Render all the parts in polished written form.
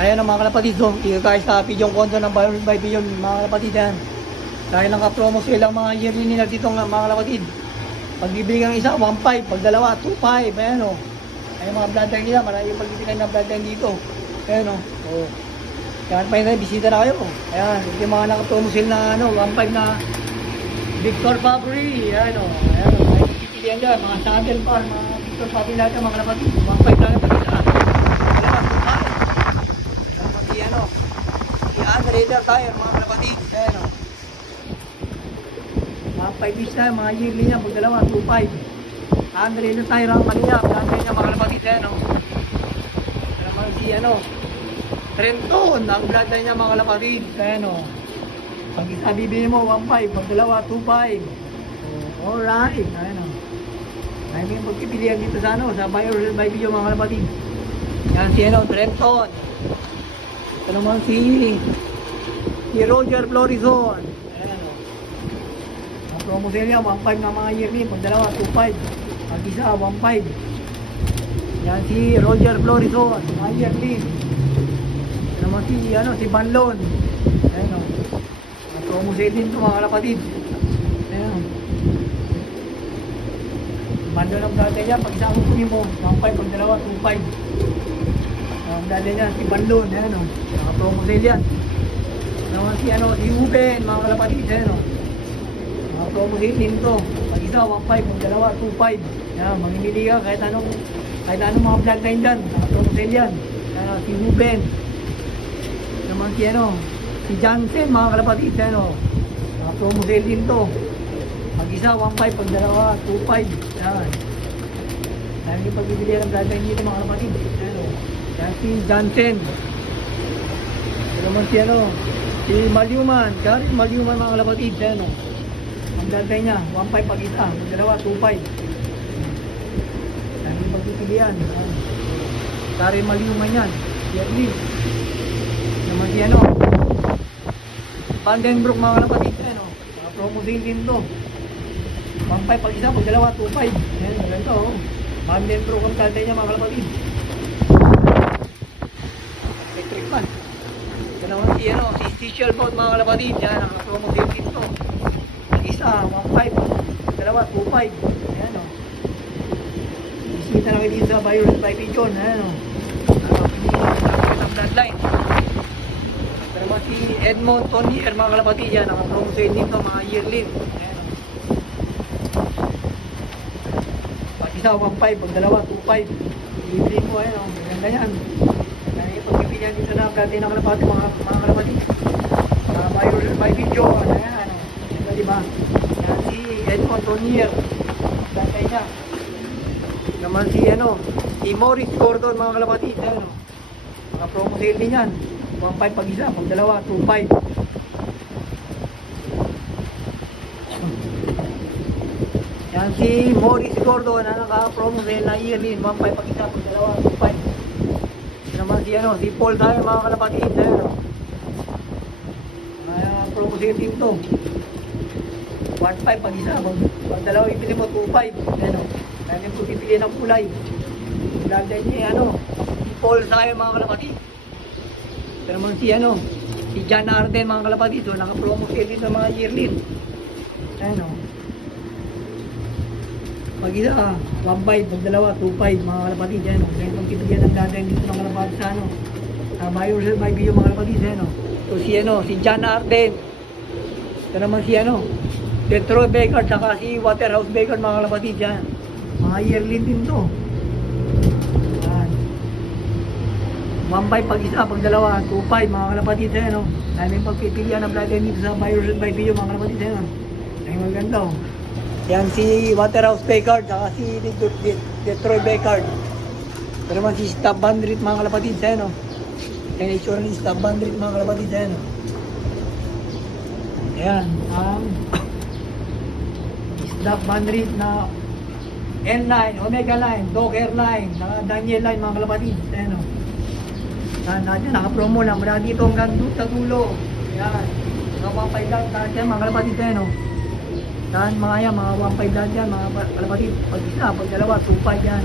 Ayan ang mga kalapatid, so, guys sa Pigeon Condo ng by Pigeon, mga kalapatid yan. Dahil naka-promo silang mga yearly nila dito nga mga kalapatid. Pag bibili kang isa, 1.5, pag dalawa, 2.5, ayan o. Ayan mga bloodline nila, marami yung pagbibigay ng bloodline dito. Ayan o. So, kaya pa yun, bisita na kayo. Ayan, yung mga naka-promo sila na 1.5 na Victor Fabry, ayan o. Ayan o, may pipilihan dyan, mga saddle bar, mga Victor Fabry natin mga kalapatid. 1.5 lang yung pag-isa. Raider tayo mga kalapatid, ayan o. Mga 5 piece tayo, mga yearly niya, pag dalawa, 2.5. Raider tayo, rang kanina, pinagay niya mga kalapatid, ayan o. Ayan naman si Trenton, ang bloodline niya mga kalapatid, ayan o. Pag isa bibili mo, 1.5, pag dalawa, 2.5. So, alright, ayan o. Ayan yung pagpipilihan dito sa sa buyer by video mga kalapatid. Yan si Trenton. Ito naman si Roger Florizon. Ayan o. Ang promo sale niya, 1.5 na mga yearly. Pag dalawa, 2.5. Pag isa, 1.5. Yan si Roger Florizon, mga yearly. Ito naman si Banlon. Ayan o. Ang promo sale din ito mga kalapatid. Ayan o. Banlon ang dati niya, pag isa ang kunin mo, 1.5. Pag dalawa, 2.5. Ang dati niya, si Banlon. Ayan o. Naka-promo sale yan. Naman si Ruben, mga kalapatid, ayan o. Mga promo sale din ito. Pag isa, 1.5, pag dalawa, 2.5. Yan, mamimili ka kahit anong mga bloodline dyan. Mga promo sale yan. Si Ruben. Naman si Jansen, mga kalapatid, ayan o. Mga promo sale din ito. Pag isa, 1.5, pag dalawa, 2.5. Yan. Dahil yung pagbibili ng bloodline dito, mga kalapatid, ayan o. Yan si Jansen. Naman si Malyuman, Karin Malyuman mga kalapatid, ayan o. Ang bloodline niya, 1.5 pag isa, dalawa, 2.5. Dahil yung pagpipilian, Karin Malyuman yan, yearly. Naman si Vandenbroek mga kalapatid, ayan o. Mga promo din to. 1.5 pag isa, pag dalawa, 2.5. Ayan, ganito o. Vandenbroek ang bloodline niya mga kalapatid. Electric fan. Naman si Stitchel Boat mga kalapatid, yan ang promo din dito. Isa, 1.5, dalawa, 2.5. Ayan o. Bisita lang dito sa Virus by Pigeon, ayan o. Pinili ng bloodline. Naman si Edmond Tonier mga kalapatid, yan ang promo din dito, mga yearly. Ayan o. Pag isa, 1.5, pag dalawa, 2.5. Bibili ko, ayan o. Maganda yan. Pagpipilihan dito na bloodline ng kalapatid, mga kalapatid. Virus by video, ayan, diba? Yan si Edmond Tonier, bloodline niya. Naman si Morris Gordon mga kalapatid, ayan o. Mga promo sale din yan, 1.5 pag isa, pag dalawa, 2.5. Yan si Morris Gordon, na naka-promo sale na yearly, 1.5 pag isa, pag dalawa, 2.5. Naman si Paul tayo mga kalapatid, ayan o. Promo sale din ito. 1.5 pag isa, pag dalawa ipili mo, 2.5. Ayan o. Kaya yung pipili ng kulay. Bloodline niya, si Paul tayo mga kalapatid. Ito naman si John Arden mga kalapatid. So, naka-promo sale dito mga yearly. Ayan o. Pag isa, 1.5, pag dalawa, 2.5 mga kalapatid. Ayan o. Kaya yung pipilihan ng bloodline dito mga kalapatid sa buy yourself by video mga kalapatid. Ayan o. So si John Arden. Ito naman si Detroit Baker, saka si Waterhouse Baker mga kalapatid yan. Mga yearly din to. Yan. 1.5 pag isa, pag dalawa, 2.5 mga kalapatid yan o. Dahil may pagpipilian ng bloodline dito sa buy yourself by video mga kalapatid yan. Ay maganda o. Yan si Waterhouse Baker, saka si Detroit Baker. Ito naman si Stab Bandrit mga kalapatid yan o. Yan itsura ni Stab Bandrit mga kalapatid yan. Ayan, ang Stab Bandrit na N9, Omega line, Docker line, Daniel line mga kalapatid. Ayan o. Yan, naka-promo lang. Mula dito hanggang sa dulo. Ayan, mga 1.5 lang lahat yan mga kalapatid. Ayan o. Yan, mga yan, mga 1.5 lang yan mga kalapatid. Pag isa, pag dalawa, 2.5 yan.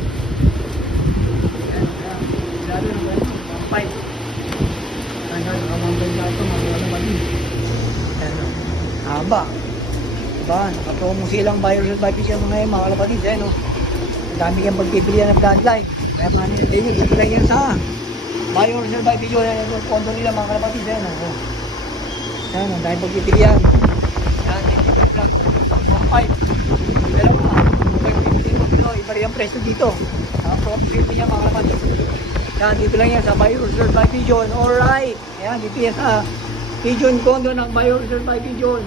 Ayan, lalo na 1.5. haba. Diba? Nakapromo silang buy or sell by pigeon ngayon mga kalapatid. Eh, no? Ang dami kang pagpipilian ng bloodline. Kaya mga nila daily, dito lang yan sa buy or sell by pigeon. Yung kondo nila mga kalapatid. Eh, no? Yan, ang dami pagpipilian. Yan, dito lang. Mga 5. Pero iba rin ang presyo dito. Nakapromo silang mga kalapatid. Yan, dito lang yan sa buy or sell by pigeon. Alright. Yan, dito yan sa pigeon condo ng buy or sell by pigeon.